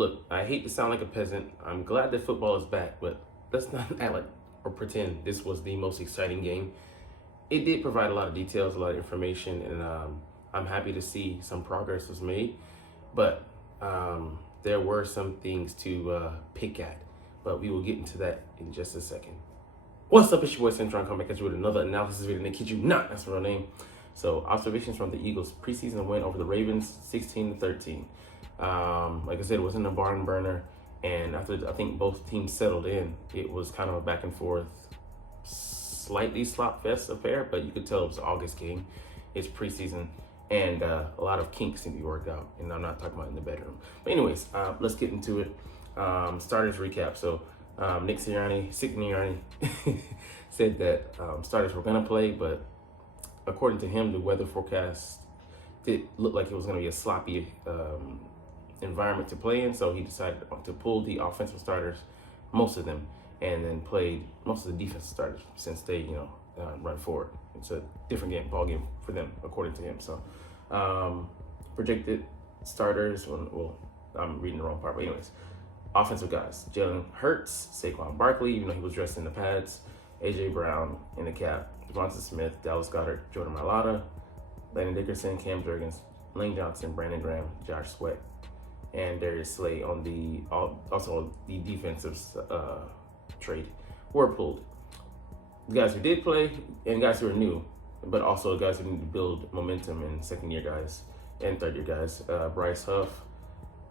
Look, I hate to sound like a peasant. I'm glad that football is back, but let's not act like or pretend this was the most exciting game. It did provide a lot of details, a lot of information, and I'm happy to see some progress was made. But there were some things to pick at. But we will get into that in just a second. What's up, it's your boy Centron coming back at you with another analysis video. And kid you not, that's my real name. So observations from the Eagles preseason win over the Ravens, 16-13. Like I said, it wasn't a barn burner, and after I think both teams settled in, it was kind of a back and forth, slightly slop fest affair. But you could tell it was an August game. It's preseason, and a lot of kinks need to be worked out. And I'm not talking about in the bedroom. But anyways, let's get into it. Starters recap. So Nick Sirianni said that starters were gonna play, but according to him, the weather forecast did look like it was gonna be a sloppy environment to play in, so he decided to pull the offensive starters, most of them, and then played most of the defensive starters since they, run forward. It's a different ball game for them, according to him. So, projected starters. Well, I'm reading the wrong part, but anyways, offensive guys: Jalen Hurts, Saquon Barkley, even though he was dressed in the pads, AJ Brown in the cap, Devonta Smith, Dallas Goedert, Jordan Mailata, Landon Dickerson, Cam Jurgens, Lane Johnson, Brandon Graham, Josh Sweat, and Darius Slay on the also the defensive trade were pulled. The guys who did play and guys who are new, but also guys who need to build momentum, and second-year guys and third-year guys. Bryce Huff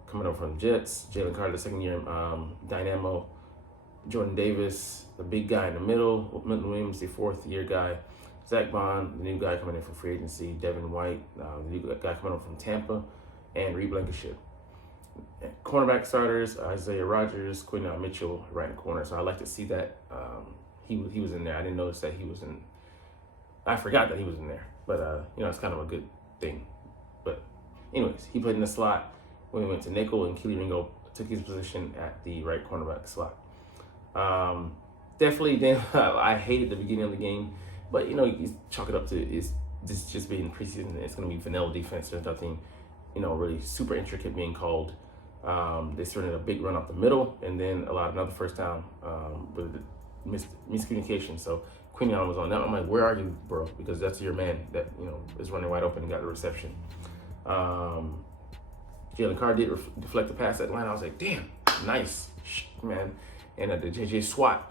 coming over from the Jets, Jalen Carter, the second-year dynamo, Jordan Davis, the big guy in the middle, Milton Williams, the fourth-year guy, Zach Bond, the new guy coming in from free agency, Devin White, the new guy coming over from Tampa, and Reed Blankenship. Cornerback starters: Isaiah Rodgers, Quinton Mitchell, right in the corner. So I like to see that he was in there. I didn't notice that he was in. I forgot that he was in there, but it's kind of a good thing. But anyways, he played in the slot when we went to nickel, and Keely Ringo took his position at the right cornerback slot. Definitely, then I hated the beginning of the game, but you chalk it up to is this just being preseason. It's going to be vanilla defense. There's nothing really super intricate being called. They started a big run up the middle, and then allowed another first down with miscommunication. So Quinton was on that. I'm like, where are you, bro? Because that's your man that is running wide open and got the reception. Jalen Carr did deflect the pass at line. I was like, damn, nice, man. And the JJ SWAT,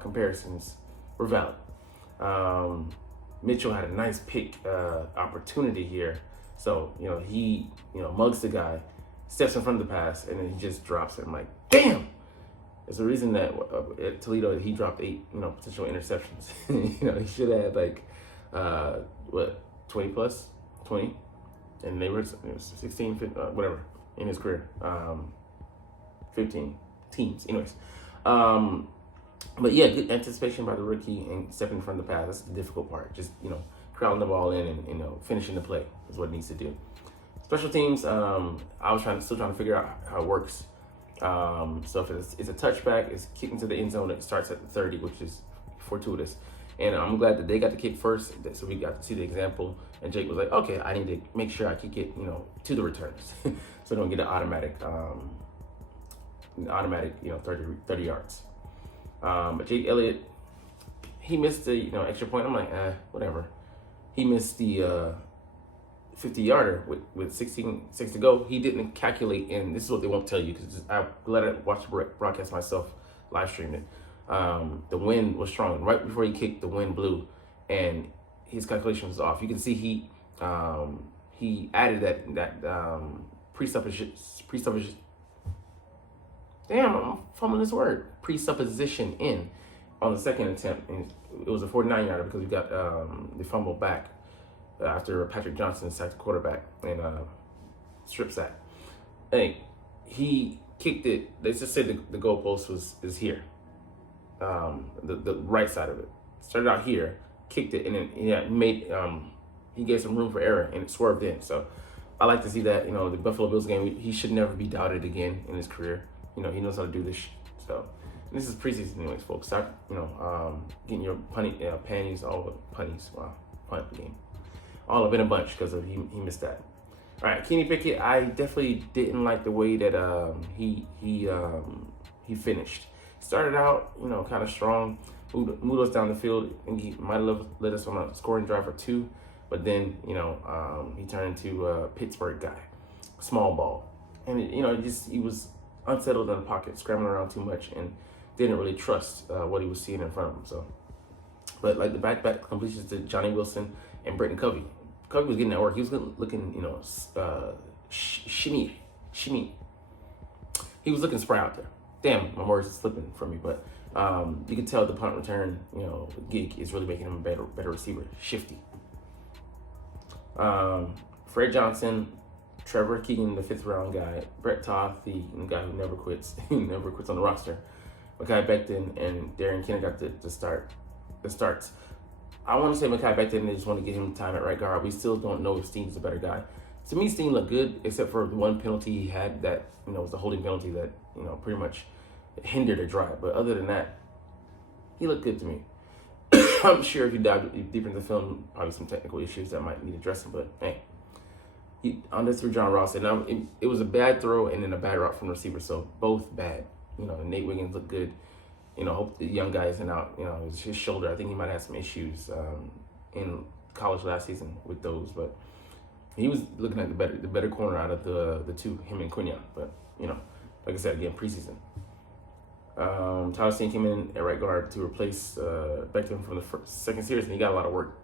comparisons were valid. Mitchell had a nice pick opportunity here. So, he, mugs the guy, steps in front of the pass, and then he just drops it. I'm like, damn! There's a reason that at Toledo, he dropped 8, potential interceptions. He should have had 20 plus? 20? And they were 16, 15, whatever, in his career. 15 teams. Anyways. But yeah, good anticipation by the rookie and stepping in front of the pass. That's the difficult part. Just, crowding the ball in and finishing the play is what it needs to do. Special teams, I was still trying to figure out how it works. So if it's a touchback, it's kicking to the end zone. It starts at the 30, which is fortuitous. And I'm glad that they got to kick first, so we got to see the example. And Jake was like, okay, I need to make sure I kick it, to the returns, so I don't get an automatic 30 yards. But Jake Elliott, he missed the extra point. I'm like, whatever. He missed the 50-yarder with 16 seconds to go. He didn't calculate, and this is what they won't tell you because I'm glad I watched the broadcast myself, live streamed it. The wind was strong. Right before he kicked, the wind blew, and his calculation was off. You can see he added that presupposition. Damn, I'm fumbling this word. Presupposition in on the second attempt, and it was a 49-yarder because we got the fumble back after Patrick Johnson sacked the quarterback and strip sack. Hey, he kicked it. They just said the goalpost is here, the right side of it. Started out here, kicked it, and then he gave some room for error, and it swerved in. So I like to see that. The Buffalo Bills game, he should never be doubted again in his career. He knows how to do this. So this is preseason, anyways, folks. Start, getting your panties all punnies. Wow, punt game. All up in a bunch because he missed that. All right, Kenny Pickett. I definitely didn't like the way that he finished. Started out, kind of strong, moved us down the field, and he might have led us on a scoring drive or two, but then he turned into a Pittsburgh guy, small ball, and he was unsettled in the pocket, scrambling around too much, and didn't really trust what he was seeing in front of him. So, but like the back completions to Johnny Wilson and Britton Covey. Covey was getting that work. He was looking, shimmy. He was looking spry out there. Damn, my words are slipping from me, but you can tell the punt return, gig is really making him a better receiver, shifty. Fred Johnson, Trevor Keegan, the 5th round guy, Brett Toth, the guy who never quits, on the roster, Mekhi Becton, and Darian Kinney got the starts. I want to say Mekhi Becton, they just want to get him time at right guard. We still don't know if Steen's a better guy. To me, Steen looked good, except for the one penalty he had that, was the holding penalty that, pretty much hindered a drive. But other than that, he looked good to me. I'm sure if you dive deeper into the film, probably some technical issues that might need addressing, but hey. He underthrew John Ross, and it was a bad throw and then a bad route from the receiver, so both bad. Nate Wiggins looked good. Hope the young guy isn't out. His shoulder, I think he might have some issues in college last season with those, but he was looking at the better corner out of the two, him and Quinyon. But, like I said, again, preseason. Tyler Steen came in at right guard to replace Becton from the second series, and he got a lot of work.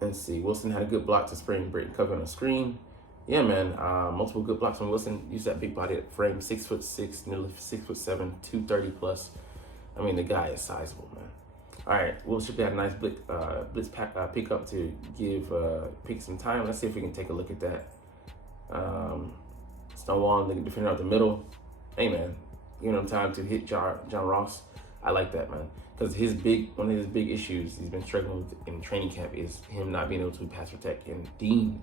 Let's see. Wilson had a good block to spring Britton Covey on the screen. Yeah, man. Multiple good blocks from Wilson. Used that big body frame, 6'6", nearly 6'7", 230 plus. I mean, the guy is sizable, man. All right, Will Shipley had a nice blitz pick up to give Pick some time. Let's see if we can take a look at that. Stonewall, the defender out the middle. Hey, man, giving him time to hit John Ross. I like that, man. Because one of his big issues he's been struggling with in training camp is him not being able to pass protect. And Dean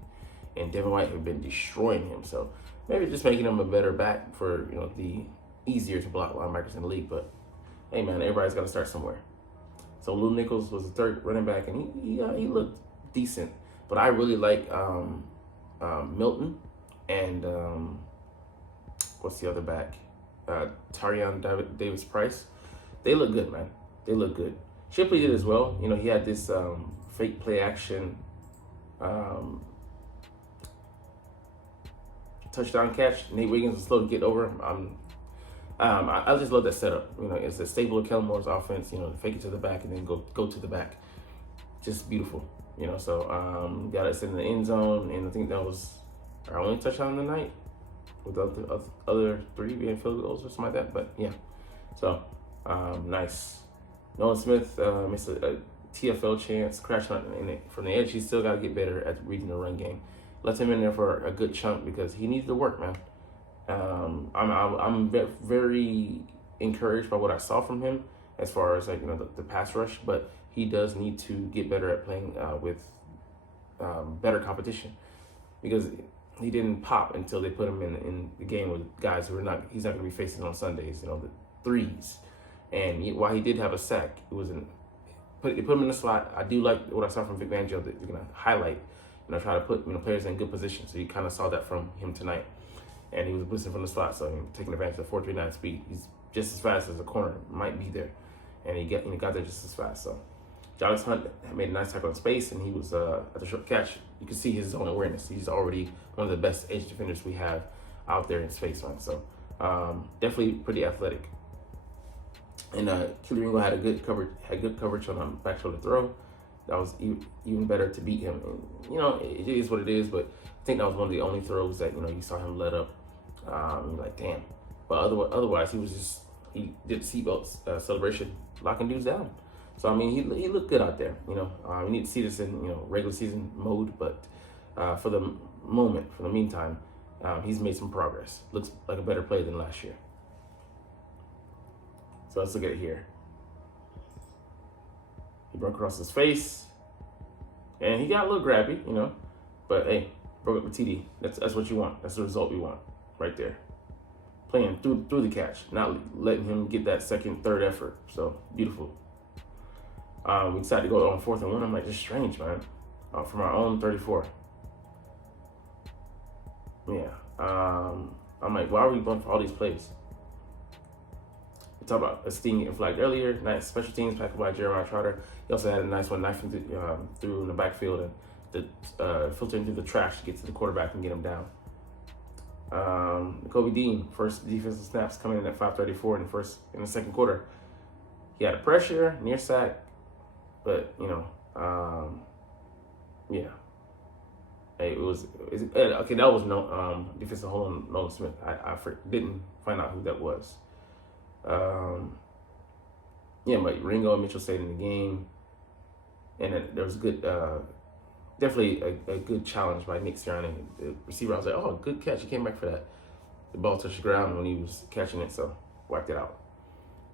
and Devin White have been destroying him. So maybe just making him a better back for the easier to block linebackers in the league. But hey, man, everybody's got to start somewhere. So Lou Nichols was the 3rd running back, and he looked decent. But I really like Milton and what's the other back? Tarion Davis Price. They look good, man. They look good. Shipley did as well. He had this fake play action touchdown catch. Nate Wiggins was slow to get over him. I just love that setup. It's a staple of Kellen Moore's offense. Fake it to the back and then go to the back. Just beautiful. So got us in the end zone, and I think that was our only touchdown of the night, with the other 3 being field goals or something like that. But yeah, so nice. Nolan Smith missed a TFL chance, crashing in it from the edge. He's still got to get better at reading the run game. Left him in there for a good chunk because he needs to work, man. I'm very encouraged by what I saw from him as far as the pass rush, but he does need to get better at playing with better competition, because he didn't pop until they put him in the game with guys who he's not going to be facing on Sundays, the threes. And while he did have a sack, they put him in the slot. I do like what I saw from Vic Fangio that you're going to highlight, try to put players in good position. So you kind of saw that from him tonight. And he was blitzing from the slot, so taking advantage of the 4.39 speed. He's just as fast as a corner might be there, and he got there just as fast. So Jarvis Hunt made a nice tackle in space, and he was at the short catch. You can see his own awareness. He's already one of the best edge defenders we have out there in space, man. So definitely pretty athletic. And Keely Ringo had good coverage on a back shoulder throw. That was even better to beat him. And, it is what it is, but I think that was one of the only throws that, you saw him let up. You're like, damn. But otherwise, he did the seatbelt celebration, locking dudes down. So, I mean, he looked good out there. We need to see this in, regular season mode, but for the meantime, he's made some progress. Looks like a better player than last year. So let's look at it here. He broke across his face, and he got a little grabby, but hey, broke up the TD. That's what you want. That's the result we want right there. Playing through the catch, not letting him get that second, third effort. So beautiful. We decided to go on 4th and 1. I'm like, this is strange, man. From our own 34. Yeah. I'm like, why are we going for all these plays? We talked about a sting getting flagged earlier. Nice special teams tackled by Jeremiah Trotter. He also had a nice one knifing through in the backfield and filtering through the trash to get to the quarterback and get him down. Kobe Dean, first defensive snaps coming in at 5:34 in the second quarter. He had a pressure, near sack, but yeah. Hey, okay. That was no defensive hold on Nolan Smith. I didn't find out who that was. Yeah, but Ringo and Mitchell stayed in the game, and there was good, definitely a good challenge by Nick Sirianni. The receiver, I was like, oh, good catch. He came back for that. The ball touched the ground when he was catching it, so whacked it out.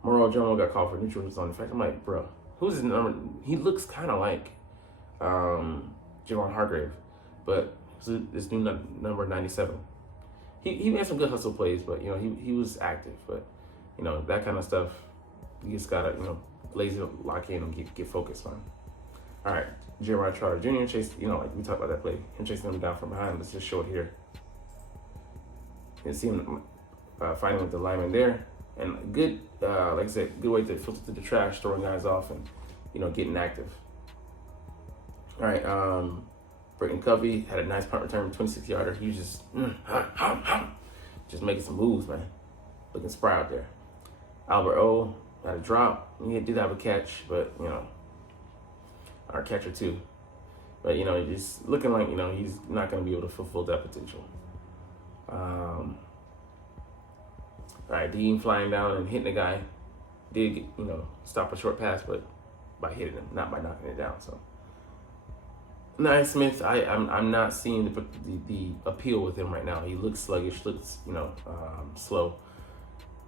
Morrow Jomo got called for neutral zone. In fact, I'm like, bro, who's his number? He looks kind of like Javon Hargrave, but this new number 97. He made some good hustle plays, but he was active, but that kind of stuff you just gotta lazy lock in and get focused on. All right, Jeremiah Trotter Jr. chased, like we talked about that play, him chasing him down from behind. Let's just show it here. You can see him fighting with the lineman there, and good, like I said, good way to filter through the trash, throwing guys off, and getting active. All right, Britton Covey had a nice punt return, 26-yarder. He was just making some moves, man, looking spry out there. Albert O had a drop. He did have a catch, but our catcher too. But just looking like he's not going to be able to fulfill that potential. All right, Dean flying down and hitting the guy did stop a short pass, but by hitting him, not by knocking it down. So Nye Smith, I'm not seeing the appeal with him right now. He looks sluggish, looks slow.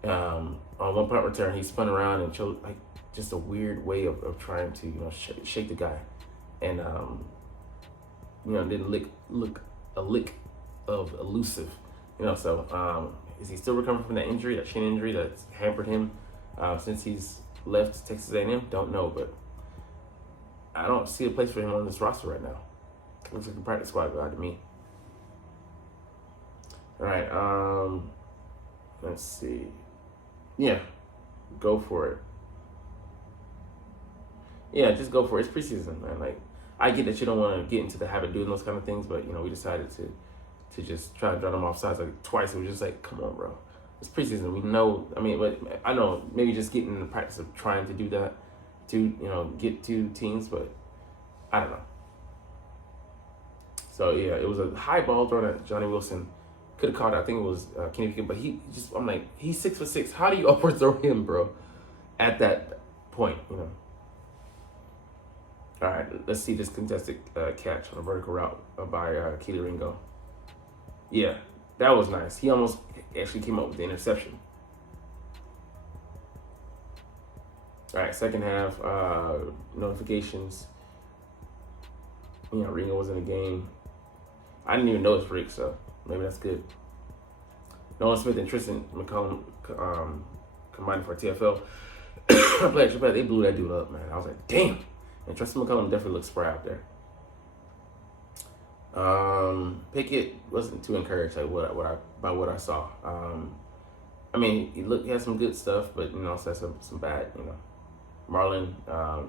On one punt return, he spun around and showed like just a weird way of trying to shake the guy, and didn't look a lick of elusive. So is he still recovering from that injury, that shin injury that's hampered him since he's left Texas A&M? Don't know, but I don't see a place for him on this roster right now. Looks like a practice squad guy to me. All right, let's see. Yeah, go for it. Yeah, just go for it. It's preseason, man. Like, I get that you don't want to get into the habit of doing those kind of things, but we decided to just try to draw them off sides like twice. It was just like, come on, bro. It's preseason. We know. But I know maybe just getting in the practice of trying to do that to get two teams, but I don't know. So yeah, it was a high ball thrown at Johnny Wilson. Could have caught it. I think it was Kenny Pickett, but I'm like, he's 6'6". How do you upward throw him, bro? At that point, All right, let's see this contested catch on a vertical route by Keely Ringo. Yeah, that was nice. He almost actually came up with the interception. All right, second half notifications. Ringo was in the game. I didn't even know it's Rick, so maybe that's good. Nolan Smith and Tristan McCollum combined for TFL. They blew that dude up, man. I was like, damn. And Tristan McCollum definitely looked spry out there. Pickett wasn't too encouraged by what I saw. He had some good stuff, but also had some bad. Marlon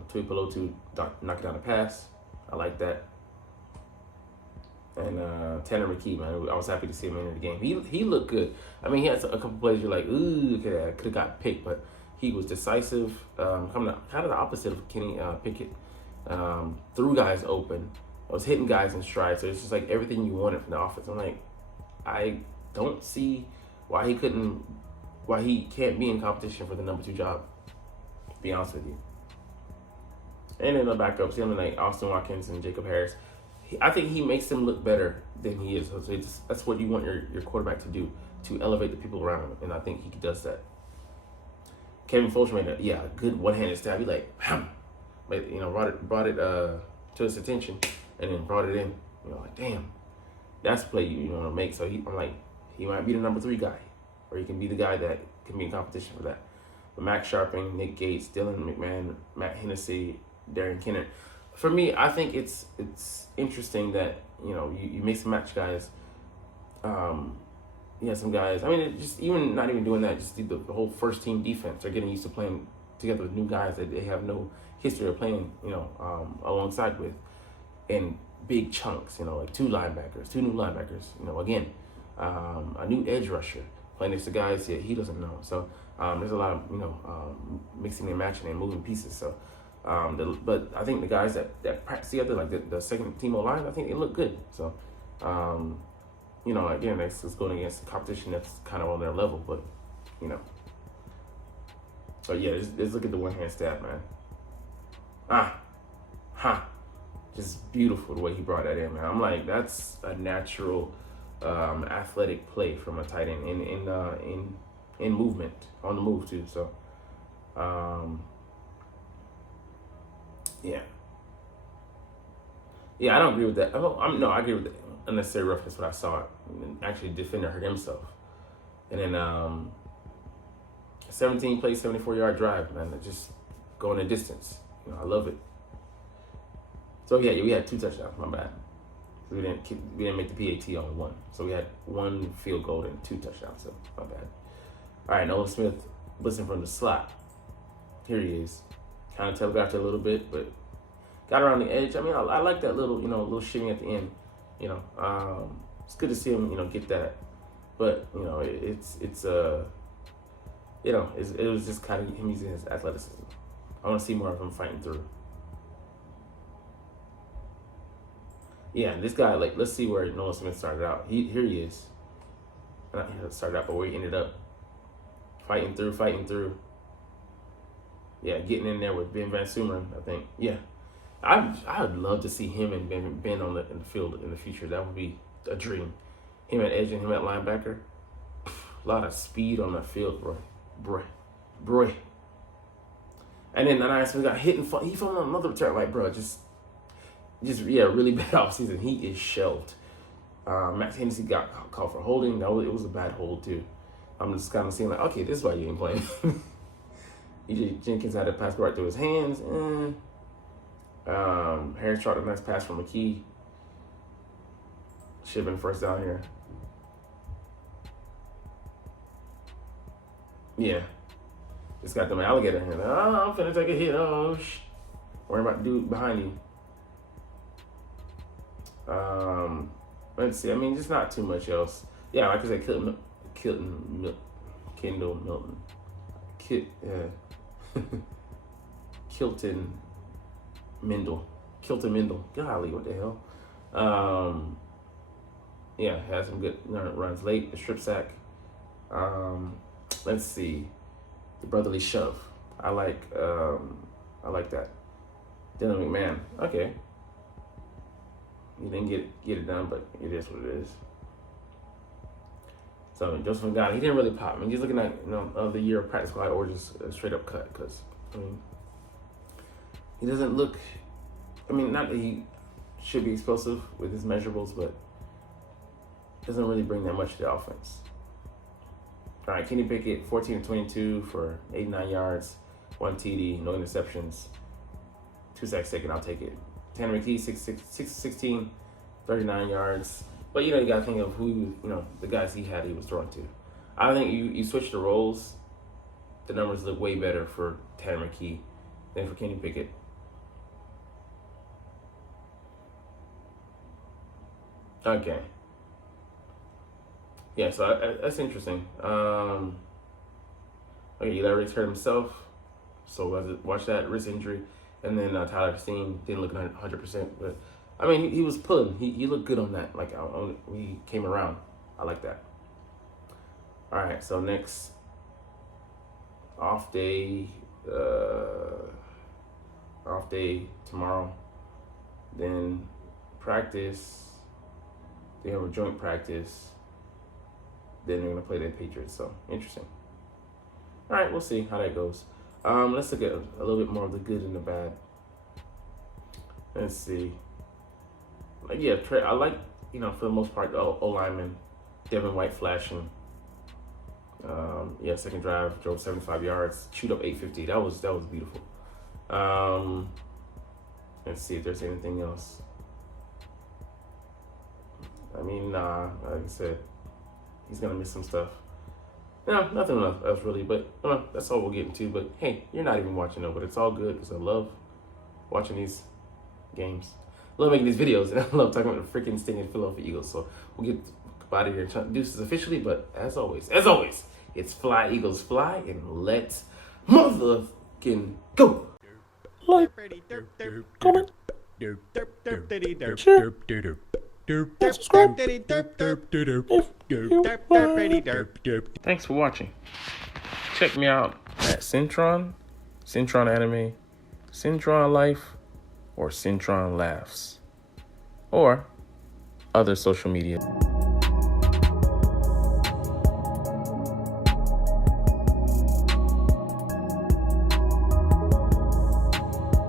Tuipolo to knock down a pass. I like that. And Tanner McKee, man, I was happy to see him in the game. He looked good. He had a couple plays you're like, ooh, okay, I could have got picked, but he was decisive. Kind of the opposite of Kenny Pickett. Threw guys open. I was hitting guys in stride. So it's just like everything you wanted from the offense. I'm like, I don't see why he can't be in competition for the number 2 job. To be honest with you. And then the backups, him and like Austin Watkins and Jacob Harris. I think he makes them look better than he is. So that's what you want your quarterback to do, to elevate the people around him. And I think he does that. Kevin Fulcher made a good one-handed stab. He like, brought it to his attention and then brought it in. Like, damn, that's the play you want to make. So I'm like, he might be the number 3 guy, or he can be the guy that can be in competition for that. But Max Sharping, Nick Gates, Dylan McMahon, Matt Hennessy, Darren Kennard. For me, I think it's interesting that you mix and match guys Yeah, some guys. I mean, it just even not even doing that, just the whole first team defense. They're getting used to playing together with new guys that they have no history of playing, alongside with, in big chunks. Like two new linebackers. Again, a new edge rusher playing next to guys he doesn't know. So there's a lot of mixing and matching and moving pieces. So, but I think the guys that practice together, like the second team line, I think they look good. So. Again, that's just going against the competition that's kind of on their level, but. But yeah, just look at the one-hand stab, man. Just beautiful the way he brought that in, man. I'm like, that's a natural, athletic play from a tight end in movement, on the move too. So, yeah. Yeah, I don't agree with that. I agree with the unnecessary roughness when I saw it. Actually, the defender hurt himself. And then 17 play, 74-yard drive, man. Just going the distance. I love it. So yeah, we had 2 touchdowns. My bad. We didn't make the PAT on 1. So we had 1 field goal and 2 touchdowns. So my bad. All right, Nolan Smith blitzing from the slot. Here he is. Kind of telegraphed it a little bit, but got around the edge. I mean, I like that little, little shimmy at the end. It's good to see him, get that. But it was just kind of him using his athleticism. I want to see more of him fighting through. Yeah, this guy, let's see where Nolan Smith started out. Here he is. Not here started out, but where he ended up. Fighting through. Yeah, getting in there with Ben Van Sumeren, I think. Yeah. I'd love to see him and Ben in the field in the future. That would be a dream. Him at edge and him at linebacker. A lot of speed on the field, bro. And then Nice we got hit he fell on another return. Just really bad offseason. He is shelved. Max Hennessy got called for holding. It was a bad hold too. I'm just kind of seeing okay, this is why you ain't playing. EJ Jenkins had a pass right through his hands. Harris shot a nice pass from McKee. Should have been first down here. Yeah. Just got them alligator here. I'm finna take a hit. Worry about the dude behind you. Let's see. I mean, just not too much else. Yeah, like I said, Kendall Milton. Kilton Mendel. Golly, what the hell? Yeah, had some good runs late. The strip sack. Let's see. The brotherly shove. I like that. Dylan McMahon. Okay. He didn't get it done, but it is what it is. So Joseph Ngata, he didn't really pop. I mean, he's looking at of the year of practice squad or just a straight up cut because he doesn't look. I mean, not that he should be explosive with his measurables, but doesn't really bring that much to the offense. All right, Kenny Pickett, 14-22 for 89 yards, 1 TD, no interceptions, 2 sacks taken. I'll take it. Tanner McKee, 6-16, 39 yards. But you got to think of who the guys he was throwing to. I think you switch the roles, the numbers look way better for Tanner McKee than for Kenny Pickett. Okay. Yeah, so that's interesting. Okay, Eli Ricks hurt himself, so watch that wrist injury. And then Tyler Steen didn't look 100%, but I mean he was pulling. He looked good on that. He came around. I like that. All right, so next off day tomorrow. Then practice. They have a joint practice. Then they're gonna play the Patriots. So interesting. All right, we'll see how that goes. Let's look at a little bit more of the good and the bad. Let's see. I like for the most part the O-lineman, Devin White flashing. Second drive, drove 75 yards, shoot up 850. That was beautiful. Let's see if there's anything else. I mean, like I said, He's gonna miss some stuff. No, nothing else really, but that's all we'll get into. But hey, you're not even watching though, but it's all good because I love watching these games. I love making these videos, and I love talking about the freaking stinking Philadelphia Eagles. So we'll get out of here and try to do this officially, but as always, it's Fly Eagles Fly, and let's motherfucking go! Like, comment, share, subscribe if you want. Thanks for watching. Check me out at Centron Anime, Centron Life, or Centron Laughs, or other social media.